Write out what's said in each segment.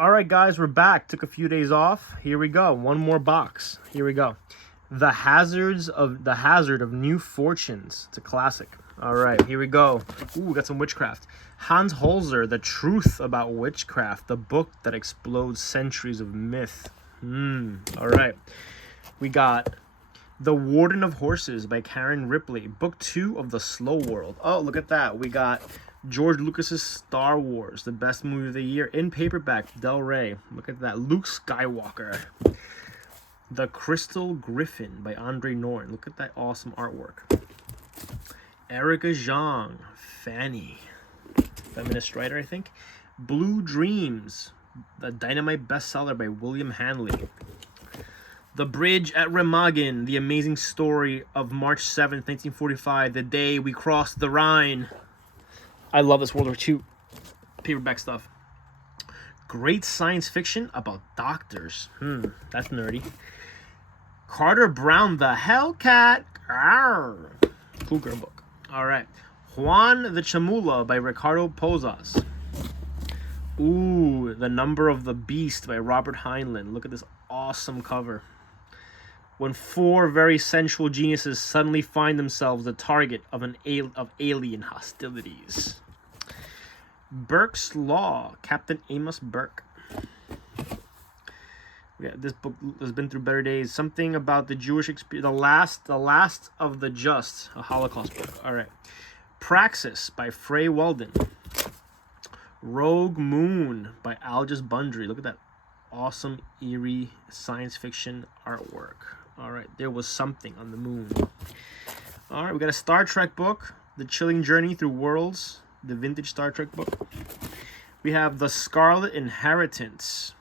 All right, guys, we're back. Took a few days off. Here we go. One more box. Here we go. The Hazard of New Fortunes. It's a classic. All right, here we go. Ooh, we got some witchcraft. Hans Holzer, The Truth About Witchcraft, the book that explodes centuries of myth. All right. We got The Warden of Horses by Karen Ripley, book 2 of the Slow World. Oh, look at that. We got George Lucas's Star Wars, the best movie of the year, in paperback, Del Rey. Look at that. Luke Skywalker. The Crystal Griffin by Andre Norton. Look at that awesome artwork. Erica Zhang, Fanny. Feminist writer, I think. Blue Dreams, the Dynamite bestseller by William Hanley. The Bridge at Remagen, the amazing story of March 7th, 1945, the day we crossed the Rhine. I love this World War II paperback stuff. Great science fiction about doctors. That's nerdy. Carter Brown, the Hellcat. Arr. Cool girl book. All right. Juan the Chamula by Ricardo Posas. Ooh, The Number of the Beast by Robert Heinlein. Look at this awesome cover. When 4 very sensual geniuses suddenly find themselves the target of alien hostilities. Burke's Law, Captain Amos Burke. Yeah, this book has been through better days. Something about the Jewish experience. The last of the Just, a Holocaust book. All right. Praxis by Frey Weldon. Rogue Moon by Algis Bundry. Look at that awesome, eerie science fiction artwork. All right, there was something on the moon. All right, we got a Star Trek book, The Chilling Journey Through Worlds, the vintage Star Trek book. We have The Scarlet Inheritance,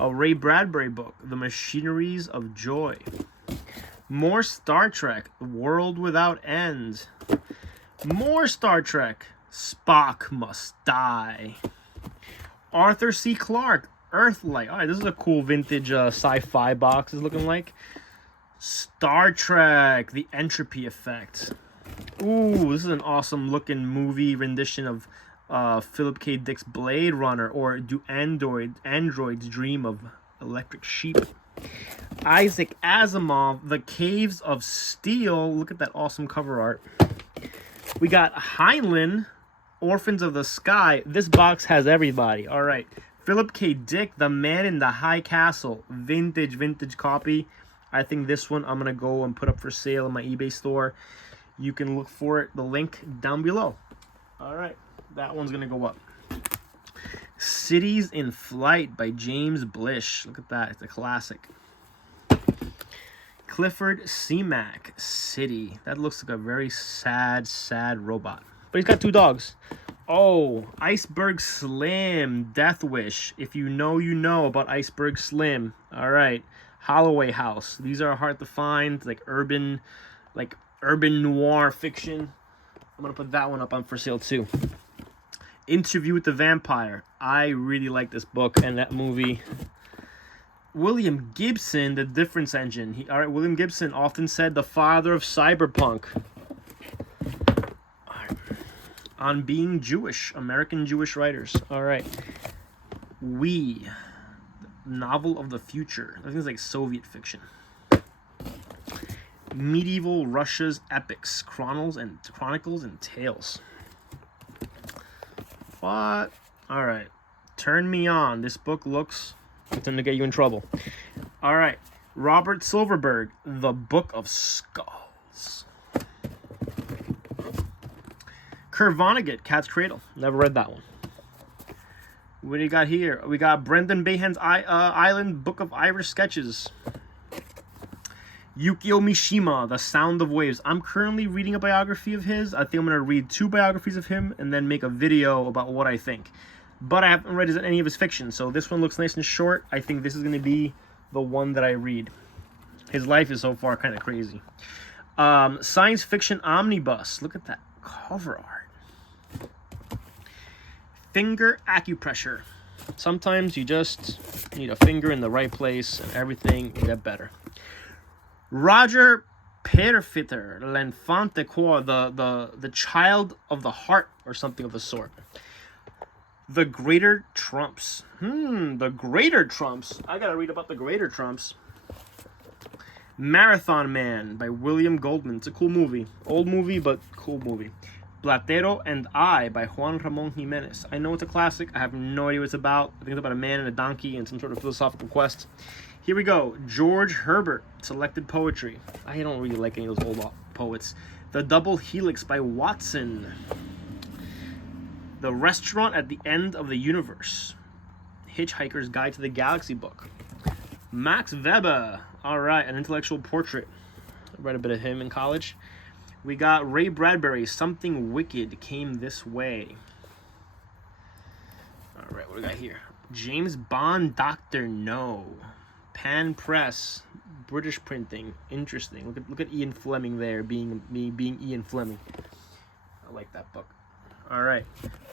a Ray Bradbury book, The Machineries of Joy. More Star Trek, World Without End. More Star Trek, Spock Must Die. Arthur C. Clarke, Earthlight. All right, this is a cool vintage sci-fi box. It's looking like Star Trek: The Entropy Effect. Ooh, this is an awesome looking movie rendition of Philip K. Dick's Blade Runner, or Do Androids Dream of Electric Sheep? Isaac Asimov, The Caves of Steel. Look at that awesome cover art. We got Heinlein, Orphans of the Sky. This box has everybody. All right. Philip K. Dick, The Man in the High Castle. Vintage copy. I think this one I'm going to go and put up for sale in my eBay store. You can look for it, the link down below. All right. That one's going to go up. Cities in Flight by James Blish. Look at that. It's a classic. Clifford Seamack, City. That looks like a very sad robot. But he's got 2 dogs. Oh, Iceberg Slim, Death Wish. If you know, you know about Iceberg Slim. All right. Holloway House. These are hard to find, like urban noir fiction. I'm going to put that one up on for sale too. Interview with the Vampire. I really like this book and that movie. William Gibson, The Difference Engine. William Gibson often said the father of cyberpunk. On Being Jewish, American Jewish writers. All right. We, Novel of the Future. I think it's like Soviet fiction. Medieval Russia's Epics, Chronicles and Tales. What? All right. Turn Me On. This book looks... it's going to get you in trouble. All right. Robert Silverberg, The Book of Skulls. Kurt Vonnegut, Cat's Cradle. Never read that one. What do you got here? We got Brendan Behan's Island, Book of Irish Sketches. Yukio Mishima, The Sound of Waves. I'm currently reading a biography of his. I think I'm going to read 2 biographies of him and then make a video about what I think. But I haven't read any of his fiction, so this one looks nice and short. I think this is going to be the one that I read. His life is so far kind of crazy. Science Fiction Omnibus. Look at that cover art. Finger acupressure. Sometimes you just need a finger in the right place and everything will get better. Roger Perfitter, L'Enfant de Coeur, the child of the heart, or something of the sort. The Greater Trumps. The Greater Trumps. I gotta read about the Greater Trumps. Marathon Man by William Goldman. It's a cool movie. Old movie, but cool movie. Platero and I by Juan Ramon Jimenez. I know it's a classic. I have no idea what it's about. I think it's about a man and a donkey and some sort of philosophical quest. Here we go. George Herbert. Selected poetry. I don't really like any of those old poets. The Double Helix by Watson. The Restaurant at the End of the Universe. Hitchhiker's Guide to the Galaxy book. Max Weber. All right, an intellectual portrait. I read a bit of him in college. We got Ray Bradbury. Something Wicked Came This Way. All right, what do we got here? James Bond, Dr. No. Pan Press. British printing. Interesting. Look at Ian Fleming there, being Ian Fleming. I like that book. All right.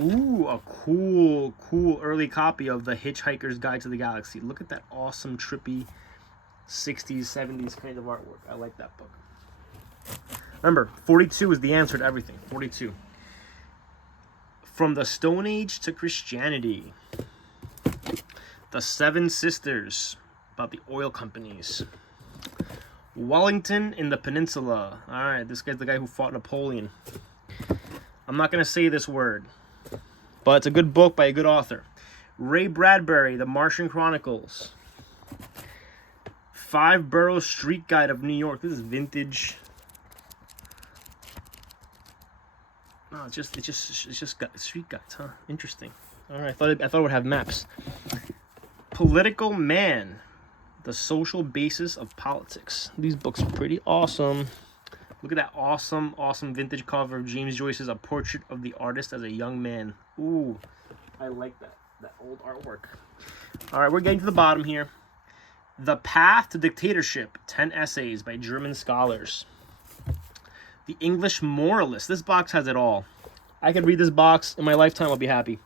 Ooh, a cool early copy of The Hitchhiker's Guide to the Galaxy. Look at that awesome, trippy 60s, 70s kind of artwork. I like that book. Remember, 42 is the answer to everything. 42. From the Stone Age to Christianity. The Seven Sisters, about the oil companies. Wellington in the Peninsula. All right, this guy's the guy who fought Napoleon. I'm not going to say this word, but it's a good book by a good author. Ray Bradbury, The Martian Chronicles. Five Borough Street Guide of New York. This is vintage. No, it's just got street guides, huh? Interesting. All right, I thought it would have maps. Political Man, The Social Basis of Politics. These books are pretty awesome. Look at that awesome vintage cover of James Joyce's A Portrait of the Artist as a Young Man. Ooh, I like that old artwork. All right, we're getting to the bottom here. The Path to Dictatorship, 10 essays by German scholars. The English Moralist. This box has it all. I could read this box in my lifetime. I'll be happy.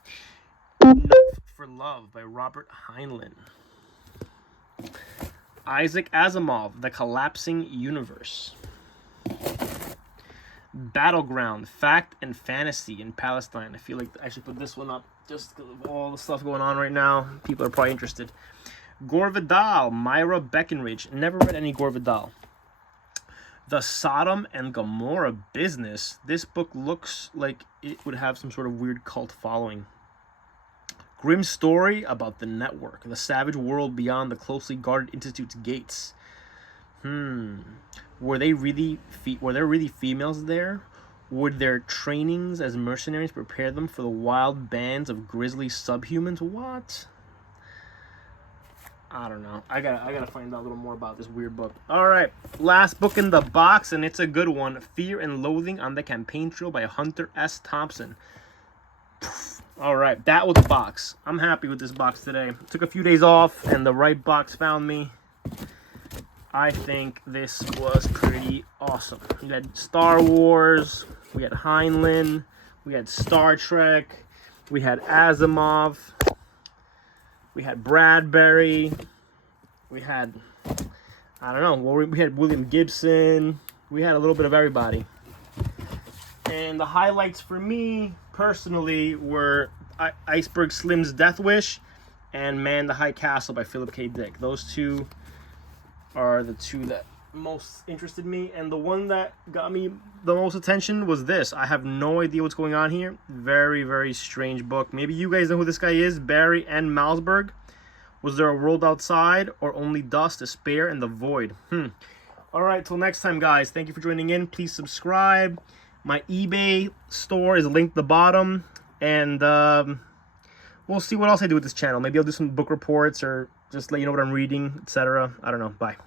Enough for Love by Robert Heinlein. Isaac Asimov, The Collapsing Universe. Battleground, Fact and Fantasy in Palestine. I feel like I should put this one up just because of all the stuff going on right now. People are probably interested. Gore Vidal, Myra Breckinridge. Never read any Gore Vidal. The Sodom and Gomorrah Business. This book looks like it would have some sort of weird cult following. Grim story about the network. The savage world beyond the closely guarded institute's gates. Were there really females there? Would their trainings as mercenaries prepare them for the wild bands of grisly subhumans? What? I don't know. I gotta find out a little more about this weird book. All right, last book in the box, and it's a good one. Fear and Loathing on the Campaign Trail by Hunter S. Thompson. All right, that was the box. I'm happy with this box today. Took a few days off, and the right box found me. I think this was pretty awesome. We had Star Wars, we had Heinlein, we had Star Trek, we had Asimov, we had Bradbury, we had, I don't know, we had William Gibson, we had a little bit of everybody. And the highlights for me, personally, were Iceberg Slim's Death Wish and Man the High Castle by Philip K. Dick. Those two are the two that most interested me, and the one that got me the most attention was this. I have no idea what's going on here. Very, very strange book. Maybe you guys know who this guy is. Barry N. Malzberg. Was there a world outside, or only dust, despair, and the void? All right, till next time, guys. Thank you for joining in. Please subscribe. My eBay store is linked at the bottom, and we'll see what else I do with this channel. Maybe I'll do some book reports or just let you know what I'm reading, etc. I don't know. Bye.